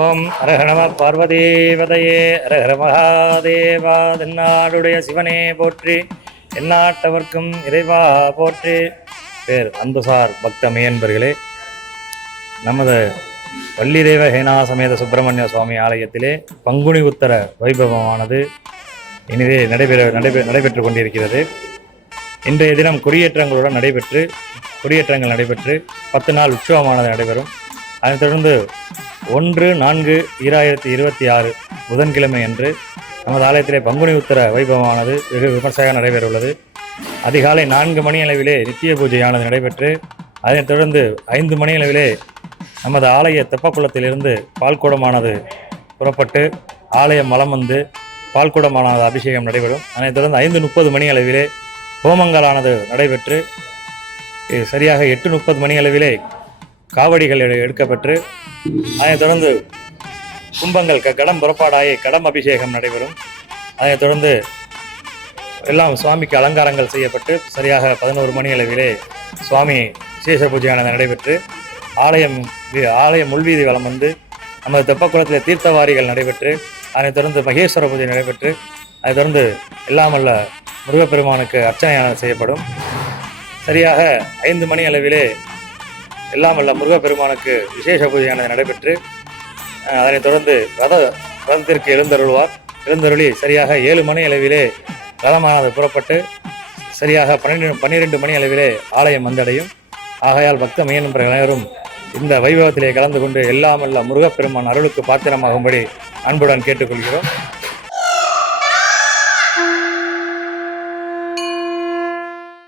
ஓம் ஹரஹர நம பார்வதீபதையே ஹரஹர மகாதேவா. தென்னாடுடைய சிவனே போற்றி, எந்நாட்டவர்க்கும் இறைவா போற்றி. பேர் அன்புசார் பக்த மெய்யன்பர்களே, நமது வள்ளிதேவ ஹேனாசமேத சுப்பிரமணிய சுவாமி ஆலயத்திலே பங்குனி உத்தர வைபவமானது இனிதே நடைபெற்று கொண்டிருக்கிறது. இன்றைய தினம் கொடியேற்றங்களுடன் கொடியேற்றங்கள் நடைபெற்று 10 நாள் உற்சவமானது நடைபெறும். அதைத் தொடர்ந்து 1/4/2026 புதன்கிழமை அன்று நமது ஆலயத்திலே பங்குனி உத்தர வைபவமானது வெகு விமர்சையாக நடைபெறவுள்ளது. அதிகாலை 4 மணி அளவிலே நித்திய பூஜையானது நடைபெற்று, அதைத் தொடர்ந்து 5 மணி அளவிலே நமது ஆலய தெப்பக்குளத்திலிருந்து பால்குடமானது புறப்பட்டு ஆலயம் வலம் வந்து பால்குடமானது அபிஷேகம் நடைபெறும். அதைத் தொடர்ந்து 5:30 மணி அளவிலே ஹோமங்களானது நடைபெற்று, சரியாக 8:30 மணி அளவிலே காவடிகள் எடுக்கப்பட்டு, அதைத் தொடர்ந்து கும்பங்கள் கடம் புறப்பாடாகி கடம் அபிஷேகம் நடைபெறும். அதைத் தொடர்ந்து எல்லாம் சுவாமிக்கு அலங்காரங்கள் செய்யப்பட்டு சரியாக 11 மணி அளவிலே சுவாமி விசேஷ பூஜையானது நடைபெற்று ஆலயம் உள்வீதி வலம் வந்து நமது தெப்பக்குளத்தில் தீர்த்தவாரிகள் நடைபெற்று, அதைத் தொடர்ந்து மகேஸ்வர பூஜை நடைபெற்று, அதைத் தொடர்ந்து எல்லாமல்ல முருகப்பெருமானுக்கு அர்ச்சனையானது செய்யப்படும். சரியாக 5 மணி அளவிலே எல்லாமல்ல முருகப்பெருமானுக்கு விசேஷ பூஜையானது நடைபெற்று, அதனைத் தொடர்ந்து ரதத்திற்கு எழுந்தருளி சரியாக 7 மணி அளவிலே ரதமானது புறப்பட்டு சரியாக 12 மணி அளவிலே ஆலயம் வந்தடையும். ஆகையால் பக்த மெய்யன்பர்கள் அனைவரும் இந்த வைபவத்திலே கலந்து கொண்டு எல்லாமல்ல முருகப்பெருமான் அருளுக்கு பாத்திரமாகும்படி அன்புடன் கேட்டுக்கொள்கிறோம்.